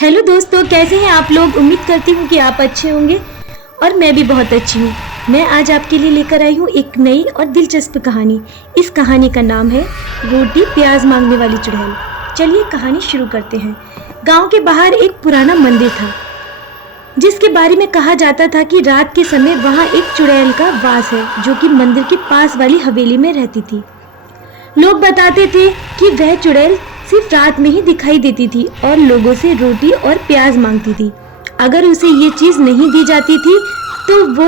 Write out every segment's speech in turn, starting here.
Hello दोस्तों, कैसे हैं आप लोग। उम्मीद करती हूँ कि आप अच्छे होंगे और मैं भी बहुत अच्छी हूँ। मैं आज आपके लिए लेकर आई हूँ एक नई और दिलचस्प कहानी। इस कहानी का नाम है रोटी प्याज मांगने वाली चुड़ैल। चलिए कहानी शुरू करते हैं। गांव के बाहर एक पुराना मंदिर था जिसके बारे में कहा जाता था कि रात के समय वहाँ एक चुड़ैल का वास है जो कि मंदिर के पास वाली हवेली में रहती थी। लोग बताते थे कि वह चुड़ैल सिर्फ रात में ही दिखाई देती थी और लोगों से रोटी और प्याज मांगती थी। अगर उसे ये चीज नहीं दी जाती थी तो वो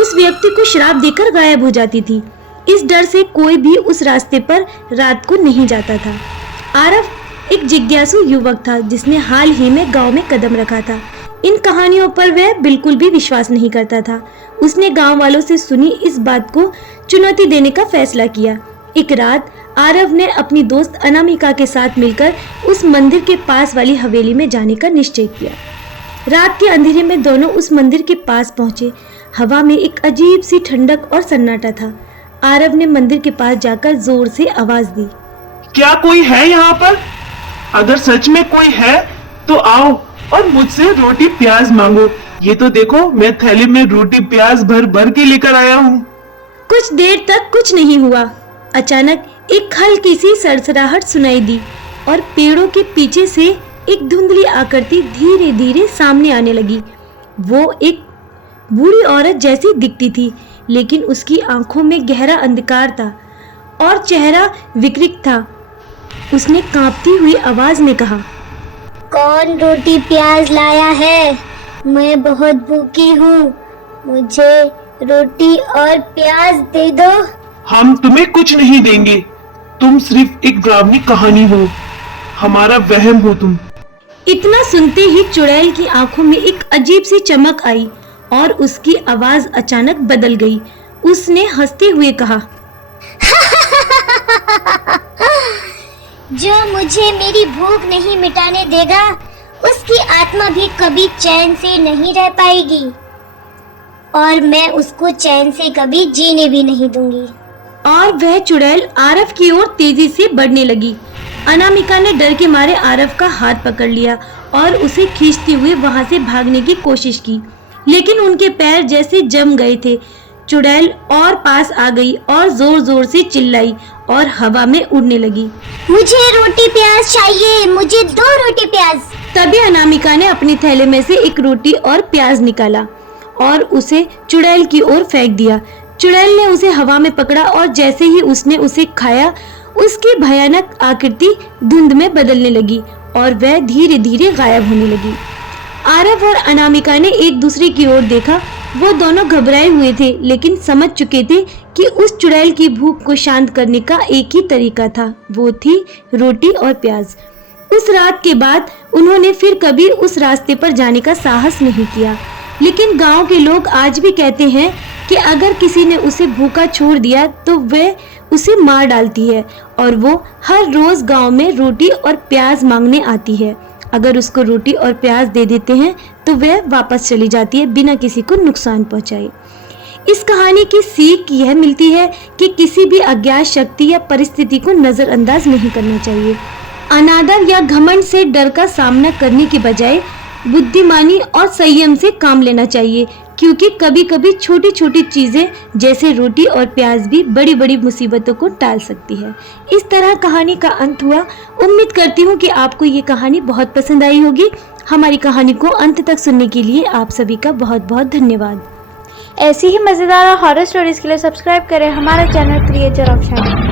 उस व्यक्ति को श्राप देकर गायब हो जाती थी। इस डर से कोई भी उस रास्ते पर रात को नहीं जाता था। आरव एक जिज्ञासु युवक था जिसने हाल ही में गांव में कदम रखा था। इन कहानियों पर वह बिल्कुल भी विश्वास नहीं करता था। उसने गांव वालों से सुनी इस बात को चुनौती देने का फैसला किया। एक रात आरव ने अपनी दोस्त अनामिका के साथ मिलकर उस मंदिर के पास वाली हवेली में जाने का निश्चय किया। रात के अंधेरे में दोनों उस मंदिर के पास पहुंचे। हवा में एक अजीब सी ठंडक और सन्नाटा था। आरव ने मंदिर के पास जाकर जोर से आवाज दी, क्या कोई है यहाँ पर? अगर सच में कोई है तो आओ और मुझसे रोटी प्याज मांगो। ये तो देखो, मैं थैली में रोटी प्याज भर भर के लेकर आया हूँ। कुछ देर तक कुछ नहीं हुआ। अचानक एक हल्की सी सरसराहट सुनाई दी और पेड़ों के पीछे से एक धुंधली आकृति धीरे धीरे सामने आने लगी। वो एक बूढ़ी औरत जैसी दिखती थी, लेकिन उसकी आंखों में गहरा अंधकार था और चेहरा विकृत था। उसने कांपती हुई आवाज में कहा, कौन रोटी प्याज लाया है? मैं बहुत भूखी हूँ, मुझे रोटी और प्याज दे दो। हम तुम्हें कुछ नहीं देंगे, तुम सिर्फ एक डरावनी कहानी हो, हमारा वहम हो तुम। इतना सुनते ही चुड़ैल की आंखों में एक अजीब सी चमक आई और उसकी आवाज अचानक बदल गई। उसने हंसते हुए कहा, जो मुझे मेरी भूख नहीं मिटाने देगा उसकी आत्मा भी कभी चैन से नहीं रह पाएगी और मैं उसको चैन से कभी जीने भी नहीं दूंगी। और वह चुड़ैल आरव की ओर तेजी से बढ़ने लगी। अनामिका ने डर के मारे आरव का हाथ पकड़ लिया और उसे खींचते हुए वहां से भागने की कोशिश की, लेकिन उनके पैर जैसे जम गए थे। चुड़ैल और पास आ गई और जोर जोर से चिल्लाई और हवा में उड़ने लगी। मुझे रोटी प्याज चाहिए, मुझे 2 रोटी प्याज। तभी अनामिका ने अपनी थैले में से एक रोटी और प्याज निकाला और उसे चुड़ैल की ओर फेंक दिया। चुड़ैल ने उसे हवा में पकड़ा और जैसे ही उसने उसे खाया, उसकी भयानक आकृति धुंध में बदलने लगी और वह धीरे धीरे गायब होने लगी। आरव और अनामिका ने एक दूसरे की ओर देखा। वो दोनों घबराए हुए थे, लेकिन समझ चुके थे कि उस चुड़ैल की भूख को शांत करने का एक ही तरीका था, वो थी रोटी और प्याज। उस रात के बाद उन्होंने फिर कभी उस रास्ते पर जाने का साहस नहीं किया। लेकिन गांव के लोग आज भी कहते हैं कि अगर किसी ने उसे भूखा छोड़ दिया तो वह उसे मार डालती है और वो हर रोज गांव में रोटी और प्याज मांगने आती है। अगर उसको रोटी और प्याज दे देते हैं तो वह वापस चली जाती है बिना किसी को नुकसान पहुंचाए। इस कहानी की सीख यह मिलती है कि किसी भी अज्ञात शक्ति या परिस्थिति को नजरअंदाज नहीं करना चाहिए। अनादर या घमंड से डर का सामना करने के बजाय बुद्धिमानी और संयम से काम लेना चाहिए, क्योंकि कभी कभी छोटी छोटी चीजें जैसे रोटी और प्याज भी बड़ी बड़ी मुसीबतों को टाल सकती है। इस तरह कहानी का अंत हुआ। उम्मीद करती हूँ कि आपको ये कहानी बहुत पसंद आई होगी। हमारी कहानी को अंत तक सुनने के लिए आप सभी का बहुत बहुत धन्यवाद। ऐसी ही मज़ेदार हॉरर स्टोरीज के लिए सब्सक्राइब करें हमारा चैनल क्रिएचर ऑफ शाइन।